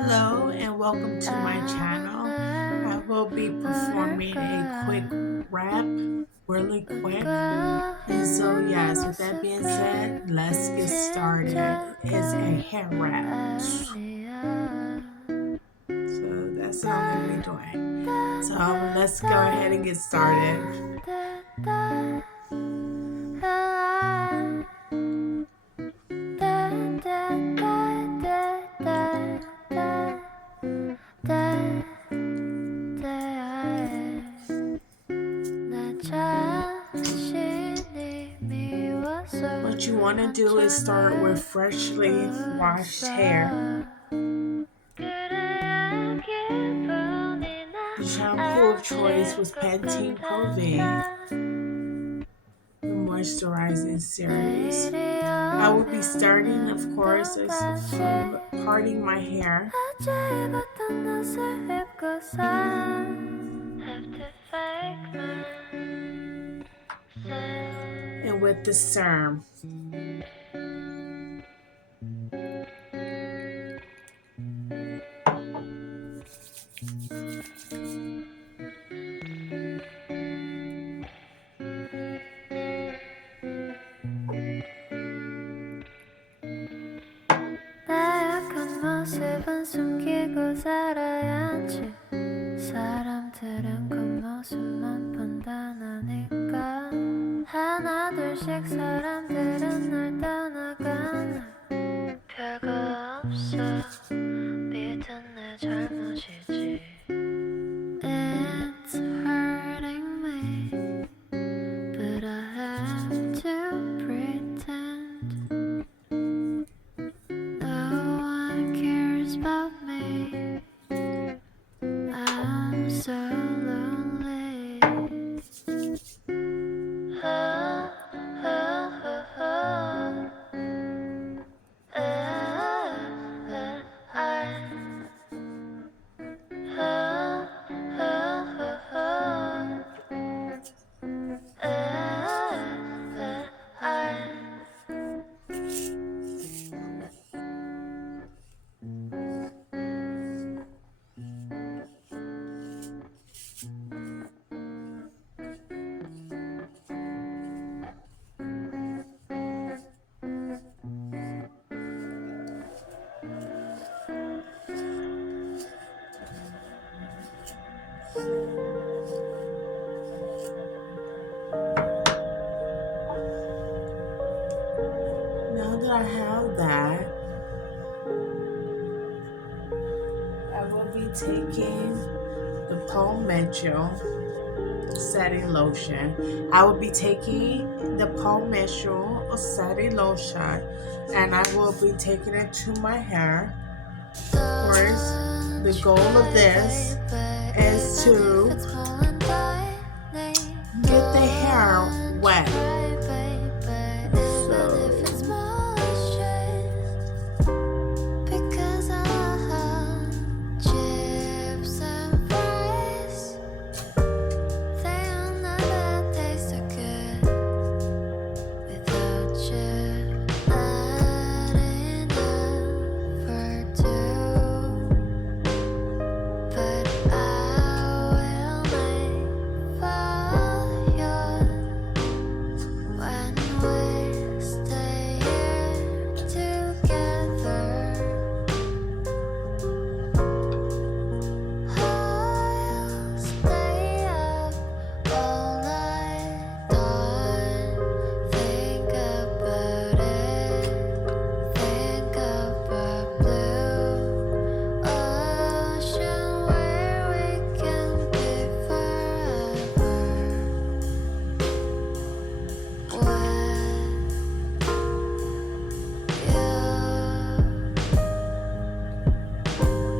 Hello and welcome to my channel. I will be performing a quick rap, really quick. And so yes, with that being said, let's get started. It's a hair wrap. So that's what I'm going to be doing. So let's go ahead and get started. What you want to do is start with freshly washed hair. The shampoo of choice was Pantene Pro V, the moisturizing series. I will be starting, of course, from parting my hair. And with the serum. 모습은 숨기고 살아야지. 사람들은 겉모습만 판단하니까 하나 둘씩 사람들은 날 떠나가나 별거 없어 믿은 내 잘못이지. It's hurting me but I have to pretend no one cares about me. I'm so lonely. Oh, oh, oh, oh. Now that I have that, I will be taking the Paul Mitchell setting lotion. I will be taking the Paul Mitchell setting lotion and I will be taking it to my hair. Of course, the goal of this is to get the hair wet.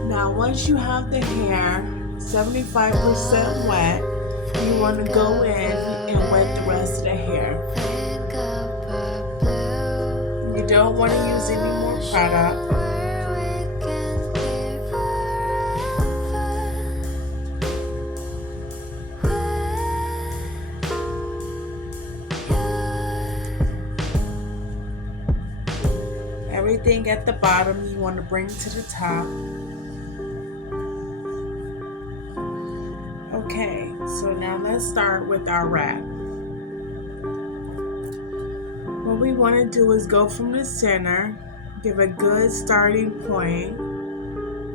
Now, once you have the hair 75% wet, you want to go in and wet the rest of the hair. You don't want to use any more product. Everything at the bottom you want to bring to the top. Okay, so now let's start with our wrap. What we want to do is go from the center, give a good starting point,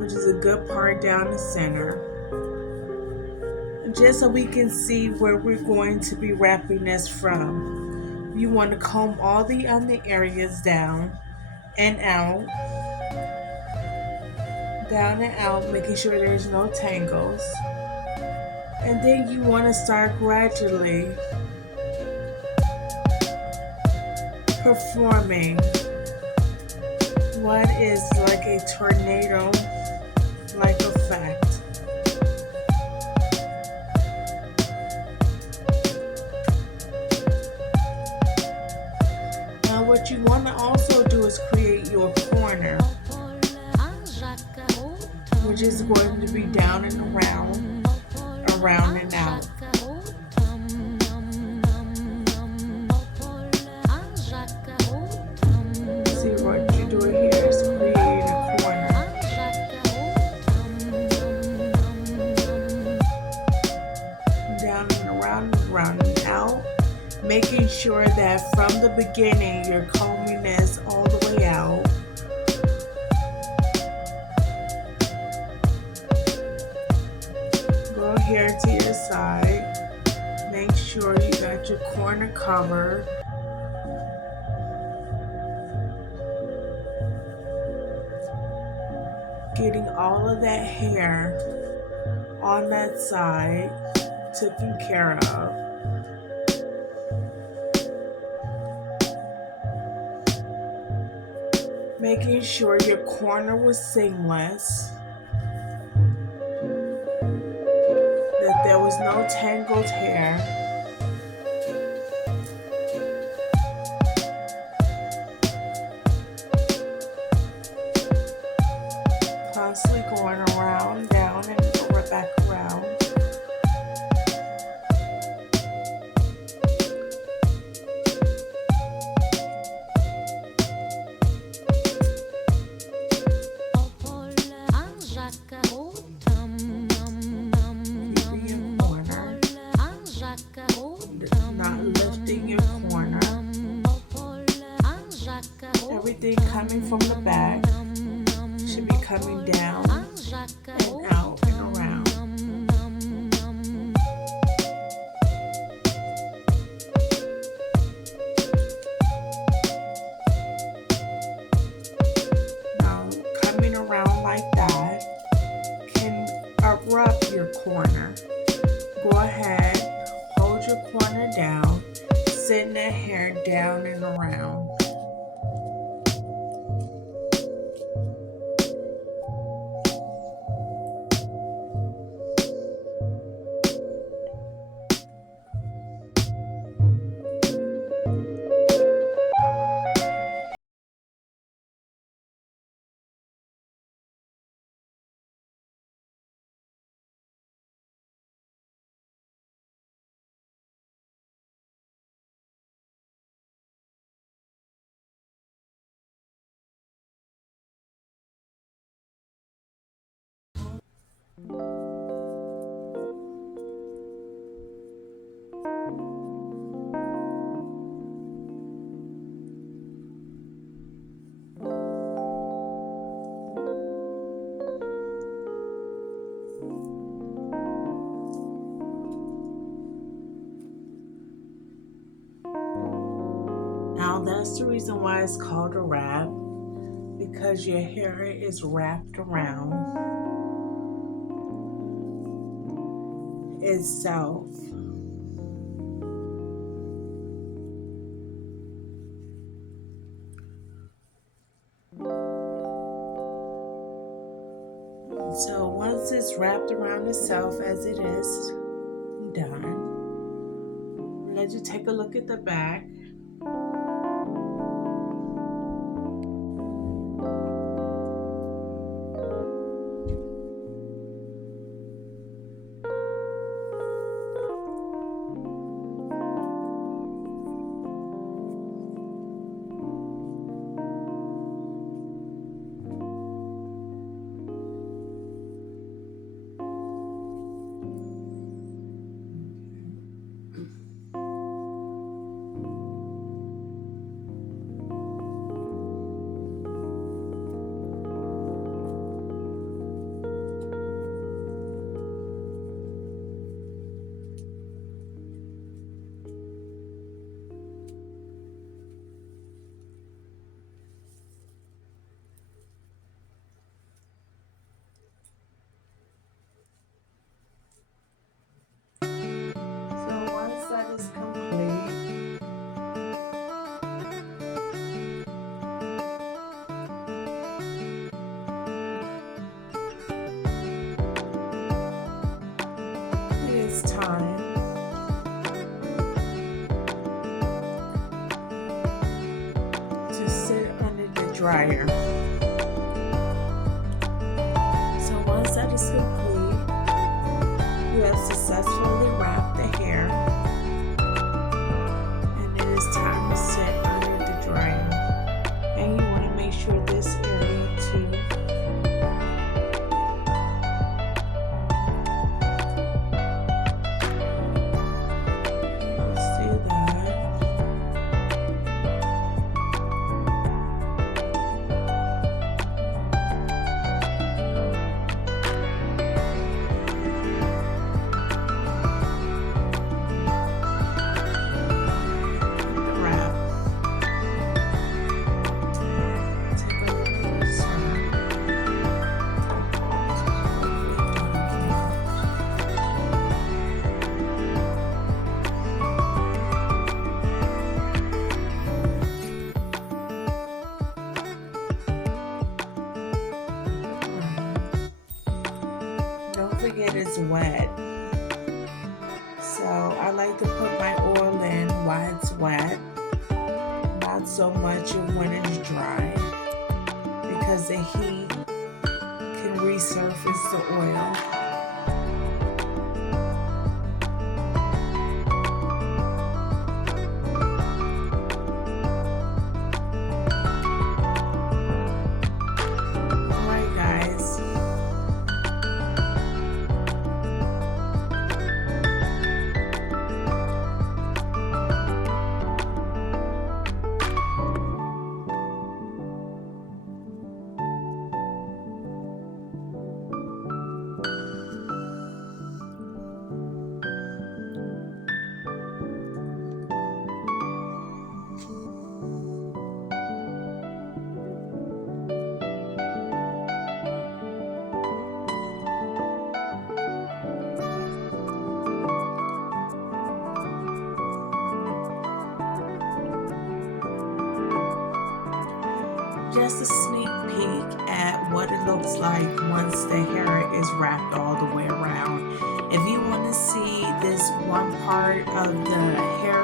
which is a good part down the center, just so we can see where we're going to be wrapping this from. You want to comb all the other areas down and out, making sure there's no tangles. And then you want to start gradually performing what is like a tornado-like effect. Now what you want to also do is create your corner, which is going to be down and around and out. See what you're doing here is creating a corner. Down and around and out. Making sure that from the beginning you're combing this all the way out. Go here to your side. Make sure you got your corner covered. Getting all of that hair on that side taken care of. Making sure your corner was seamless, that there was no tangled hair. Constantly going around, down, and back around. Everything coming from the back should be coming down and out and around. Now coming around like that can abrupt your corner. Go ahead, hold your corner down, send that hair down and around. Now that's the reason why it's called a wrap, because your hair is wrapped around itself. So once it's wrapped around itself as it is done, let you take a look at the back. dryer. So once that is complete, you have successfully wrapped the hair, and it is time to sit under the dryer. And you want to make sure this area too. Let's do that. Don't forget it's wet. So I like to put my oil in while it's wet, not so much when it's dry, because the heat can resurface the oil. Alright guys. Just a sneak peek at what it looks like once the hair is wrapped all the way around. If you want to see this one part of the hair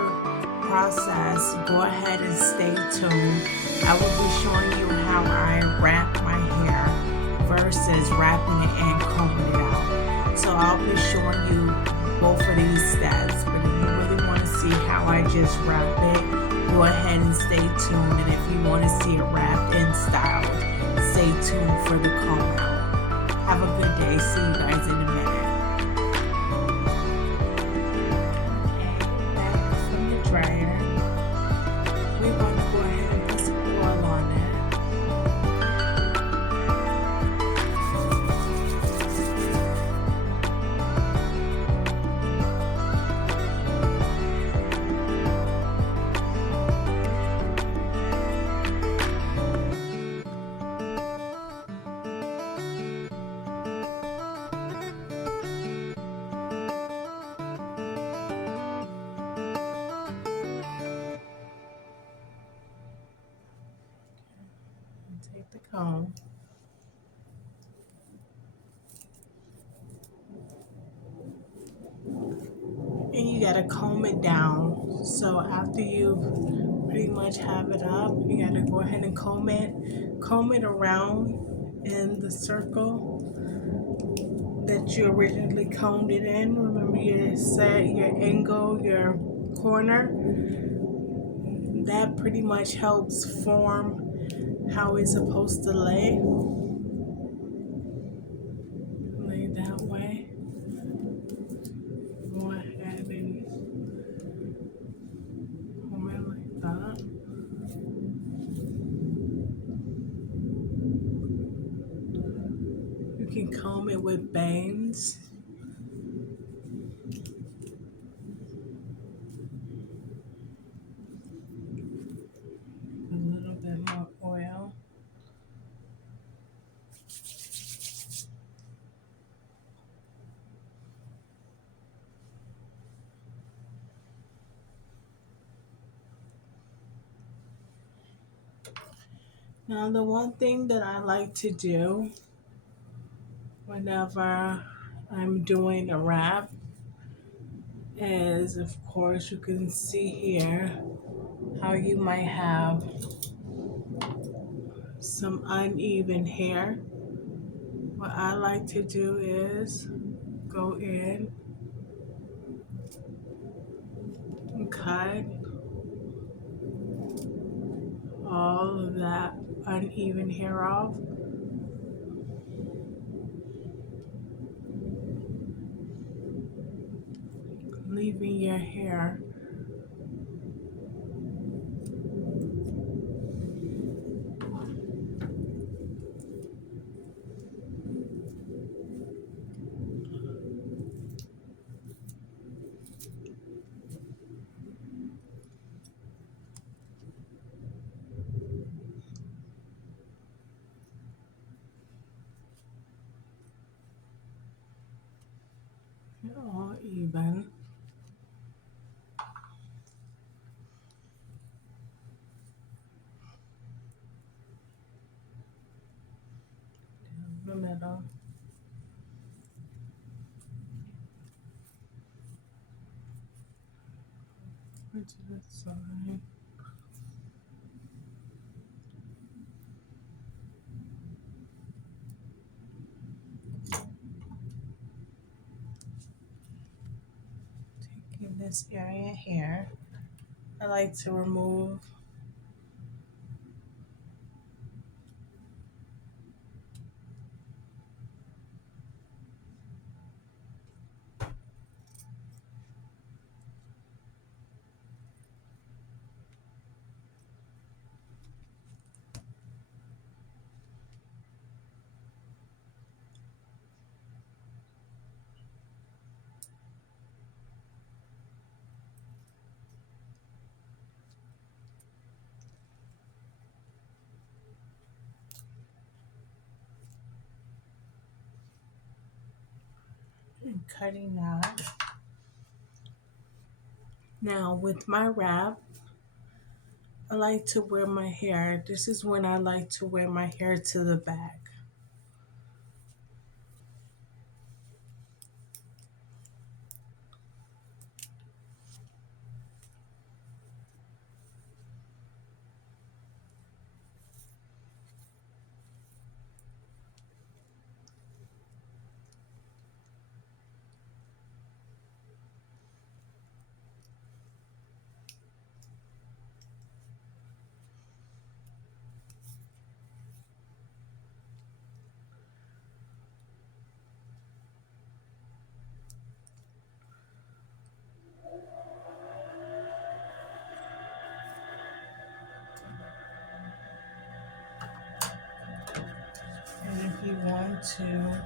process, go ahead and stay tuned. I will be showing you how I wrap my hair versus wrapping it and combing it out. So I'll be showing you both of these steps, but if you really want to see how I just wrap it, go ahead and stay tuned. And if you want to see it wrapped and styled, stay tuned for the comb out. Have a good day. See you guys in a minute. Okay, back from the dryer. We're going to go ahead and put some oil on it. Take the comb. And you gotta comb it down. So after you pretty much have it up, you gotta go ahead and comb it around in the circle that you originally combed it in. Remember you set your angle, your corner. That pretty much helps form how it's supposed to lay. Lay that way. Go ahead and comb it like that. You can comb it with bangs. A little bit more oil. Now the one thing that I like to do whenever I'm doing a wrap is, of course, you can see here how you might have some uneven hair, what I like to do is go in and cut all of that uneven hair off. Leaving your hair all even. The middle. To the side. Taking this area here, I like to remove and cutting that. Now with my wrap, I like to wear my hair. This is when I like to wear my hair to the back. And if you want to,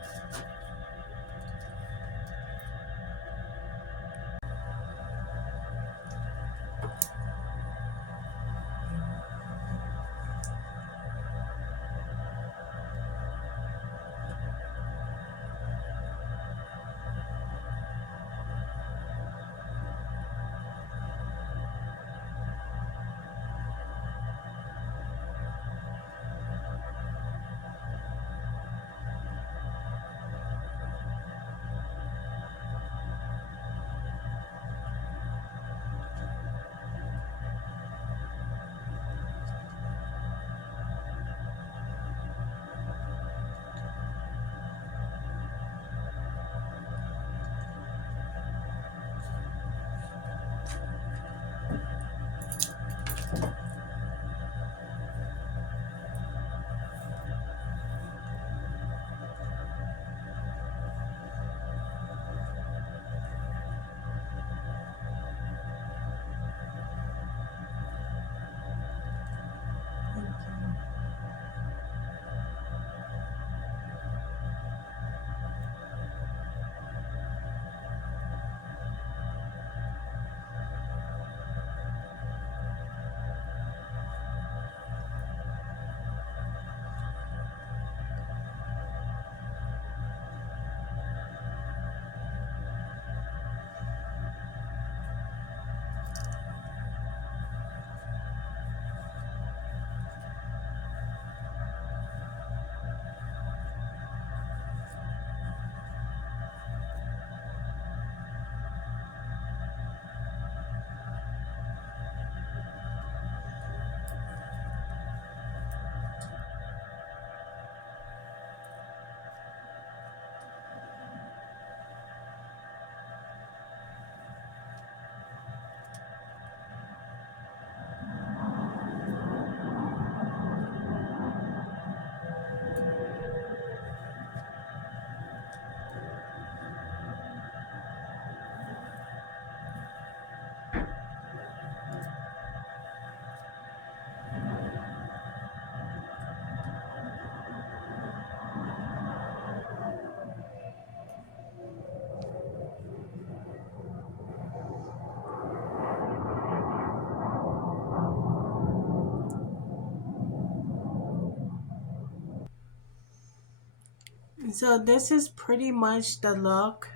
So this is pretty much the look.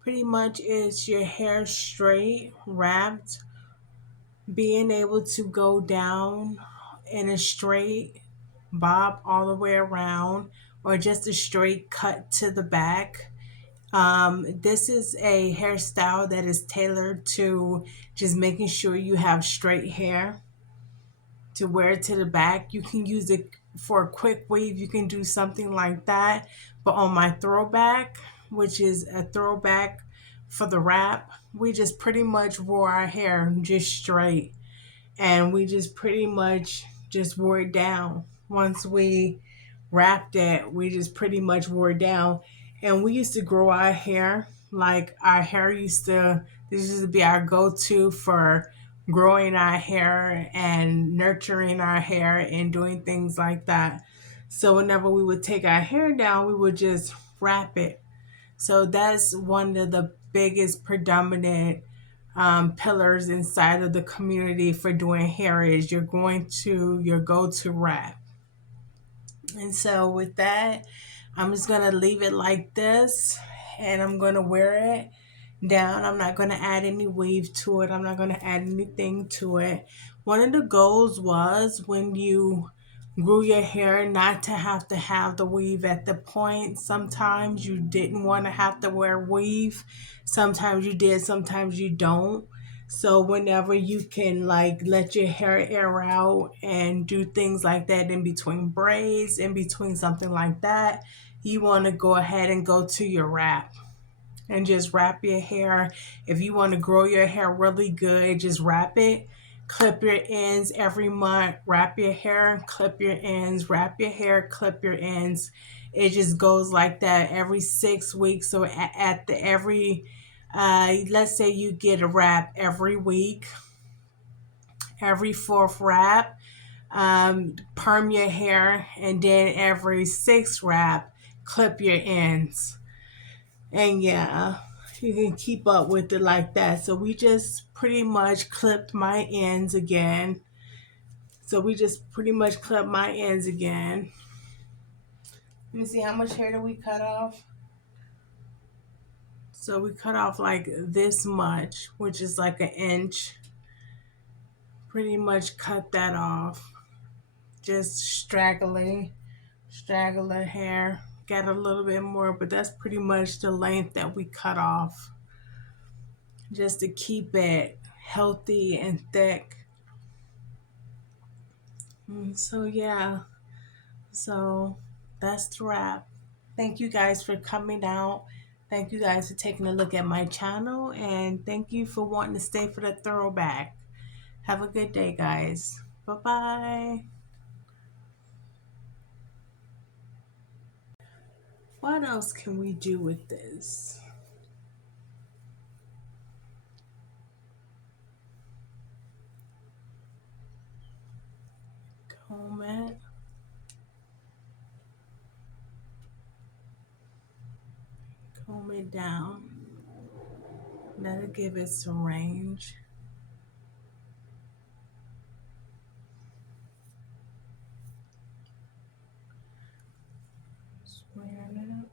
Pretty much is your hair straight, wrapped, being able to go down in a straight bob all the way around, or just a straight cut to the back. This is a hairstyle that is tailored to just making sure you have straight hair to wear it to the back. You can use it for a quick weave. You can do something like that. But on my throwback, which is a throwback for the wrap, we just pretty much wore our hair just straight. And we just pretty much just wore it down. Once we wrapped it, we just pretty much wore it down. And we used to grow our hair. Like our hair this used to be our go-to for growing our hair and nurturing our hair and doing things like that. So whenever we would take our hair down, we would just wrap it. So that's one of the biggest predominant pillars inside of the community for doing hair is you're going to your go-to wrap. And so with that, I'm just going to leave it like this, and I'm going to wear it down. I'm not going to add any weave to it. I'm not going to add anything to it. One of the goals was when you grew your hair not to have the weave at the point. Sometimes you didn't want to have to wear weave. Sometimes you did, sometimes you don't. So whenever you can like let your hair air out and do things like that in between braids, in between something like that, you want to go ahead and go to your wrap and just wrap your hair. If you want to grow your hair really good, just wrap it. Clip your ends every month. Wrap your hair, clip your ends. Wrap your hair, clip your ends. It just goes like that every 6 weeks. So at the every, let's say you get a wrap every week, every fourth wrap, perm your hair, and then every sixth wrap, clip your ends. And yeah, you can keep up with it like that. So we just pretty much clipped my ends again. So we just pretty much clipped my ends again. Let me see, how much hair did we cut off? So we cut off like this much, which is like an inch. Pretty much cut that off. Just straggler hair. Got a little bit more, but that's pretty much the length that we cut off. Just to keep it healthy and thick. So yeah, so that's the wrap. Thank you guys for coming out. Thank you guys for taking a look at my channel, and thank you for wanting to stay for the throwback. Have a good day, guys. Bye-bye. What else can we do with this? Comb it. Comb it down. That'll give it some range. Square it up.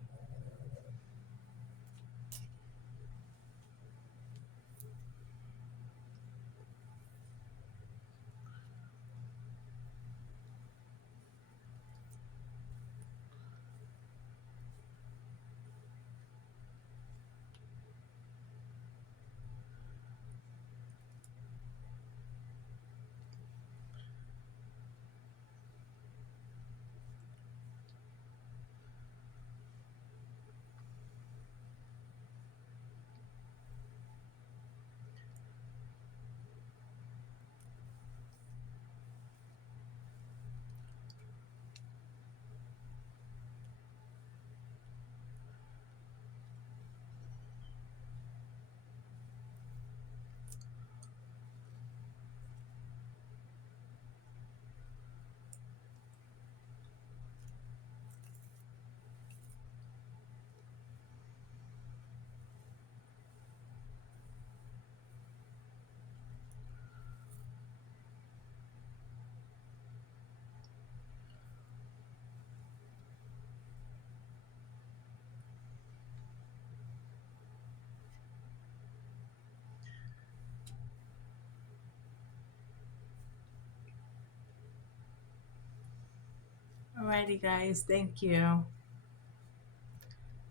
Alrighty, guys, thank you.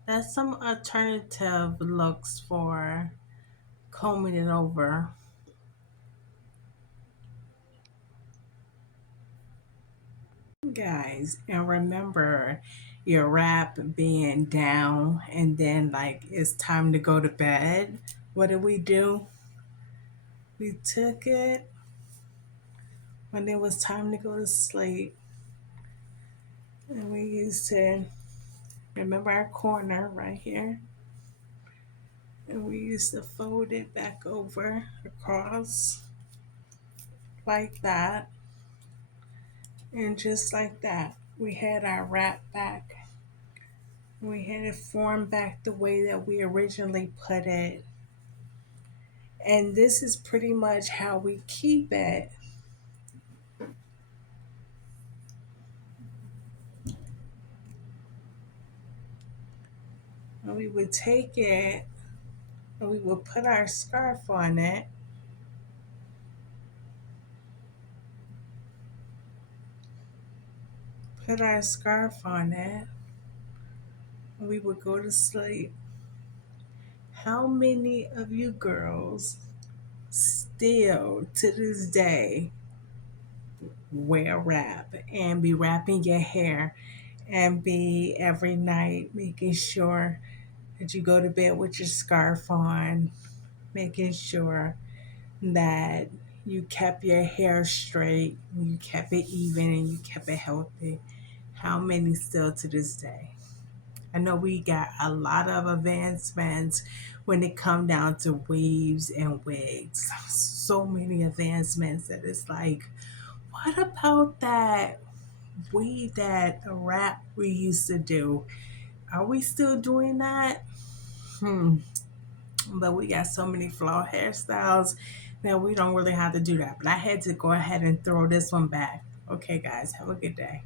That's some alternative looks for combing it over. Guys, and remember your wrap being down, and then like it's time to go to bed. What did we do? We took it when it was time to go to sleep, and we used to remember our corner right here, and we used to fold it back over across like that, and just like that, we had our wrap back. We had it formed back the way that we originally put it. And this is pretty much how we keep it. And we would take it and we would put our scarf on it. Put our scarf on it. And we would go to sleep. How many of you girls still to this day wear wrap and be wrapping your hair and be every night making sure that you go to bed with your scarf on, making sure that you kept your hair straight, you kept it even, and you kept it healthy? How many still to this day? I know we got a lot of advancements when it come down to weaves and wigs. So many advancements that it's like, what about that weave, that wrap we used to do? Are we still doing that? But we got so many flow hairstyles that we don't really have to do that. But I had to go ahead and throw this one back. Okay, guys, have a good day.